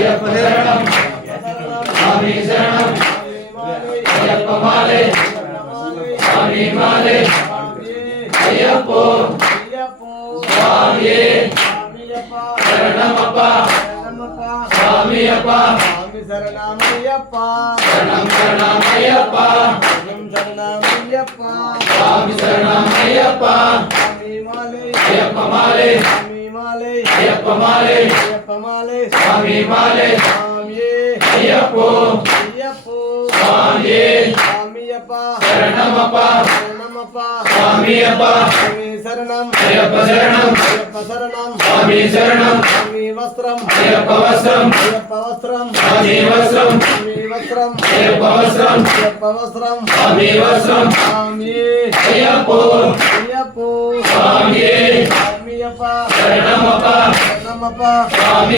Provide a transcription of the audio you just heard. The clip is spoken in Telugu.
అయ్యప్ప శరణం స్వామి శరణం అయ్యప్ప మాలే స్వామి మాలే అయ్యప్పో స్వామి శరణమప్ప స్వామి అప్ప శరణమయ్యప్ప శరణం శరణమయ్యప్ప శరణమయ్యప్ప స్వామి శరణమయ్యప్ప అయ్యప్ప మాలే అయ్యప్ప మాలే స్వామి మాలే అయ్యప్పో స్వామి శరణమప్ప స్వామి అప్ప శరణం అయ్యప్ప శరణం స్వామి శరణం అయ్యప్ప వస్త్రం స్వామి వస్త్రం అయ్యప్ప వస్త్రం స్వామి వస్త్రం అయ్యప్పో స్వామి శరణమప్ప స్వామి